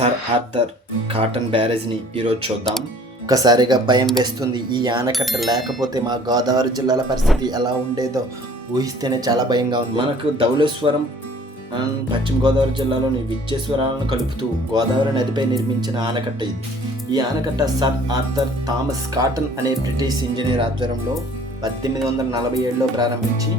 Sir Arthur cotton బ్యారేజ్ని ఈరోజు చూద్దాం. ఒక్కసారిగా భయం వేస్తుంది. ఈ ఆనకట్ట లేకపోతే మా గోదావరి జిల్లాల పరిస్థితి ఎలా ఉండేదో ఊహిస్తేనే చాలా భయంగా ఉంది. మనకు ధవళేశ్వరం పశ్చిమ గోదావరి జిల్లాలోని విద్యేశ్వరాలను కలుపుతూ గోదావరి నదిపై నిర్మించిన ఆనకట్ట ఇది. ఈ ఆనకట్ట సర్ ఆర్థర్ థామస్ కాటన్ అనే బ్రిటిష్ ఇంజనీర్ ఆధ్వర్యంలో 1847లో ప్రారంభించి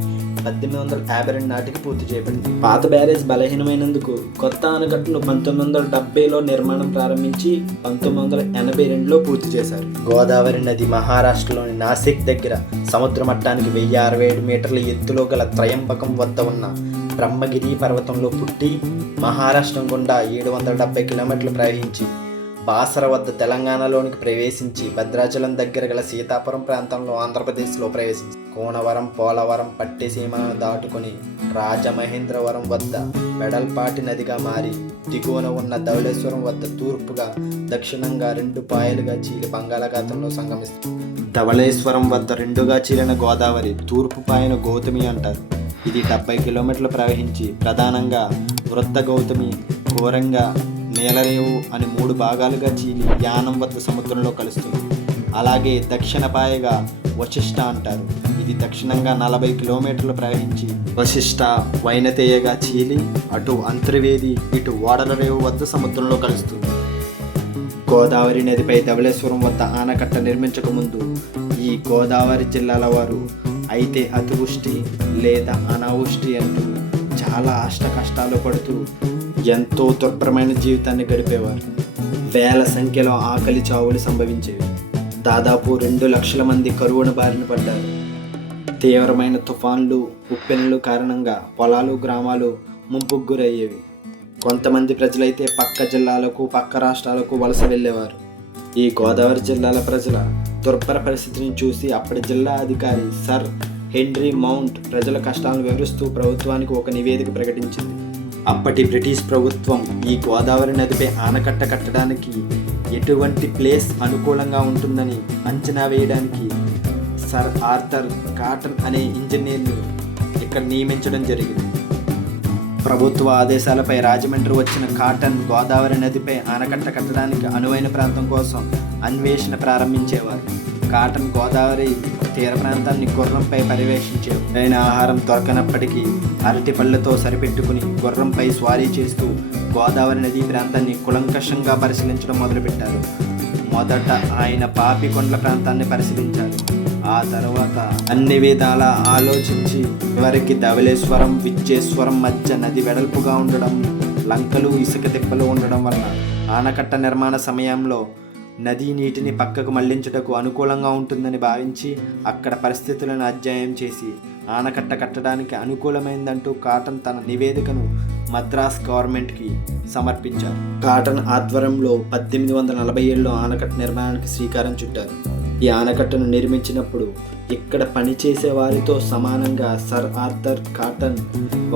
1852 నాటికి పూర్తి చేయబడింది. పాత బ్యారేజ్ బలహీనమైనందుకు కొత్త ఆనకట్టును 1970లో నిర్మాణం ప్రారంభించి 1982లో పూర్తి చేశారు. గోదావరి నది మహారాష్ట్రలోని నాసిక్ దగ్గర సముద్ర మట్టానికి 1067 మీటర్ల ఎత్తులో గల త్రయంబకం వద్ద ఉన్న బ్రహ్మగిరి పర్వతంలో పుట్టి మహారాష్ట్రం గుండా 770 కిలోమీటర్లు ప్రవహించి బాసర వద్ద తెలంగాణలోనికి ప్రవేశించి భద్రాచలం దగ్గర గల సీతాపురం ప్రాంతంలో ఆంధ్రప్రదేశ్లో ప్రవేశించి కోనవరం, పోలవరం, పట్టిసీమను దాటుకుని రాజమహేంద్రవరం వద్ద వెడల్పాటి నదిగా మారి దిగువన ఉన్న ధవళేశ్వరం వద్ద తూర్పుగా దక్షిణంగా 2 పాయలుగా చీలి బంగాళాఖాతంలో సంగమిస్తుంది. ధవళేశ్వరం వద్ద 2గా చీలిన గోదావరి తూర్పు పాయను గౌతమి అంటారు. ఇది 70 కిలోమీటర్లు ప్రవహించి ప్రధానంగా వృత్త గౌతమి, ఘోరంగా, నీలరేవు అని 3 భాగాలుగా చీలి యానం వద్ద సముద్రంలో కలుస్తుంది. అలాగే దక్షిణ పాయగా వశిష్ట అంటారు. ఇది దక్షిణంగా 40 కిలోమీటర్లు ప్రవహించి వశిష్ట, వైనతేయగా చీలి అటు అంతర్వేది, ఇటు ఓడలరేవు వద్ద సముద్రంలో కలుస్తుంది. గోదావరి నదిపై ధవళేశ్వరం వద్ద ఆనకట్ట నిర్మించక ముందు ఈ గోదావరి జిల్లాల వారు అయితే అతివృష్టి లేదా అనావృష్టి అంటూ చాలా కష్టాలు పడుతూ ఎంతో దుర్భరమైన జీవితాన్ని గడిపేవారు. వేల సంఖ్యలో ఆకలి చావులు సంభవించేవి. దాదాపు 2 లక్షల మంది కరువున బారిన పడ్డారు. తీవ్రమైన తుఫాన్లు, ఉప్పెనులు కారణంగా పొలాలు, గ్రామాలు ముంపుకు గురయ్యేవి. కొంతమంది ప్రజలైతే పక్క జిల్లాలకు, పక్క రాష్ట్రాలకు వలస వెళ్ళేవారు. ఈ గోదావరి జిల్లాల ప్రజల దుర్భర పరిస్థితిని చూసి అప్పటి జిల్లా అధికారి సర్ హెన్రీ మౌంట్ ప్రజల కష్టాలను వివరిస్తూ ప్రభుత్వానికి ఒక నివేదిక ప్రకటించింది. అప్పటి బ్రిటిష్ ప్రభుత్వం ఈ గోదావరి నదిపై ఆనకట్ట కట్టడానికి ఎటువంటి ప్లేస్ అనుకూలంగా ఉంటుందని అంచనా వేయడానికి సర్ ఆర్థర్ కాటన్ అనే ఇంజనీర్ని ఇక్కడ నియమించడం జరిగింది. ప్రభుత్వ ఆదేశాలపై రాజమండ్రి వచ్చిన కాటన్ గోదావరి నదిపై ఆనకట్ట కట్టడానికి అనువైన ప్రాంతం కోసం అన్వేషణ ప్రారంభించేవారు. కాటన్ గోదావరి తీర ప్రాంతాన్ని గుర్రంపై పర్యవేక్షించేవారు. అయిన ఆహారం దొరకనప్పటికీ అరటి పళ్ళతో సరిపెట్టుకుని గుర్రంపై స్వారీ చేస్తూ గోదావరి నదీ ప్రాంతాన్ని కులంకషంగా పరిశీలించడం మొదలుపెట్టారు. మొదట ఆయన పాపికొండల ప్రాంతాన్ని పరిశీలించారు. ఆ తర్వాత అన్ని విధాలా ఆలోచించి చివరికి ధవళేశ్వరం, విద్యేశ్వరం మధ్య నది వెడల్పుగా ఉండడం, లంకలు, ఇసుక తిప్పలు ఉండడం వలన ఆనకట్ట నిర్మాణ సమయంలో నదీ నీటిని పక్కకు మళ్లించుటకు అనుకూలంగా ఉంటుందని భావించి అక్కడ పరిస్థితులను అధ్యయనం చేసి ఆనకట్ట కట్టడానికి అనుకూలమైందంటూ కాటన్ తన నివేదికను మద్రాస్ గవర్నమెంట్కి సమర్పించారు. కాటన్ ఆధ్వర్యంలో 1847లో ఆనకట్ట నిర్మాణానికి శ్రీకారం చుట్టారు. ఈ ఆనకట్టను నిర్మించినప్పుడు ఇక్కడ పనిచేసే వారితో సమానంగా సర్ ఆర్థర్ కాటన్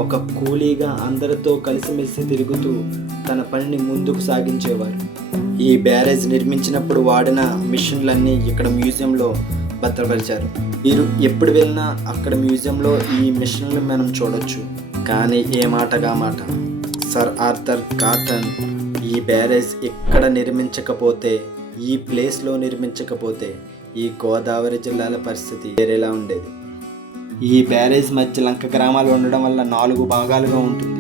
ఒక కూలీగా అందరితో కలిసిమెలిసి తిరుగుతూ తన పనిని ముందుకు సాగించేవారు. ఈ బ్యారేజ్ నిర్మించినప్పుడు వాడిన మిషన్లన్నీ ఇక్కడ మ్యూజియంలో భద్రపరిచారు. మీరు ఎప్పుడు వెళ్ళినా అక్కడ మ్యూజియంలో ఈ మిషన్లు మనం చూడొచ్చు. కానీ ఏ మాటగా మాట సర్ ఆర్థర్ కాటన్ ఈ బ్యారేజ్ ఎక్కడ నిర్మించకపోతే, ఈ ప్లేస్లో నిర్మించకపోతే ఈ గోదావరి జిల్లాల పరిస్థితి వేరేలా ఉండేది. ఈ బ్యారేజ్ మధ్య లంక గ్రామాలు ఉండడం వల్ల 4 భాగాలుగా ఉంటుంది.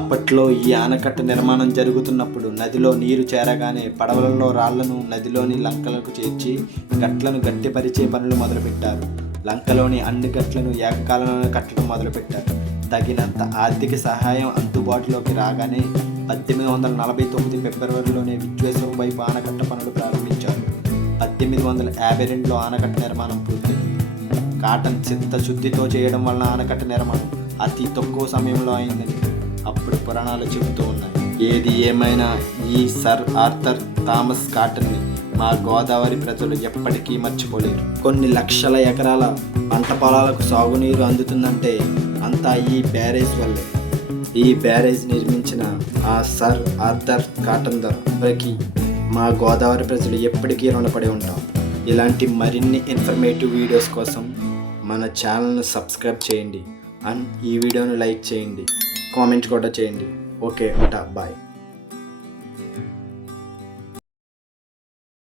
అప్పట్లో ఈ ఆనకట్ట నిర్మాణం జరుగుతున్నప్పుడు నదిలో నీరు చేరగానే పడవలలో రాళ్లను నదిలోని లంకలకు చేర్చి గట్లను గట్టిపరిచే పనులు మొదలుపెట్టారు. లంకలోని అన్ని గట్లను ఏకకాలంలో కట్టడం మొదలుపెట్టారు. తగినంత ఆర్థిక సహాయం అందుబాటులోకి రాగానే 1849 ఫిబ్రవరిలోనే విద్యేశ్వరం వైపు ఆనకట్ట పనులు ప్రారంభించారు. 1852లో ఆనకట్ట నిర్మాణం పూర్తయింది. కాటన్ చిత్తశుద్ధితో చేయడం వలన ఆనకట్ట నిర్మాణం అతి తక్కువ సమయంలో అయిందని అప్పుడు పురాణాలు చెబుతూ ఉన్నాయి. ఏది ఏమైనా ఈ సర్ ఆర్థర్ థామస్ కాటన్ని మా గోదావరి ప్రజలు ఎప్పటికీ మర్చిపోలేరు. కొన్ని లక్షల ఎకరాల పంట పొలాలకు సాగునీరు అందుతుందంటే అంతా ఈ బ్యారేజ్ వల్లే. ఈ బ్యారేజ్ నిర్మించిన ఆ సర్ ఆర్థర్ కాటన్ ధరకి మా గోదావరి ప్రజలు ఎప్పటికీ రుణపడి ఉంటాం. ఇలాంటి మరిన్ని ఇన్ఫర్మేటివ్ వీడియోస్ కోసం మన ఛానల్ను సబ్స్క్రైబ్ చేయండి అండ్ ఈ వీడియోను లైక్ చేయండి, కామెంట్ కూడా చేయండి. Okay, bye.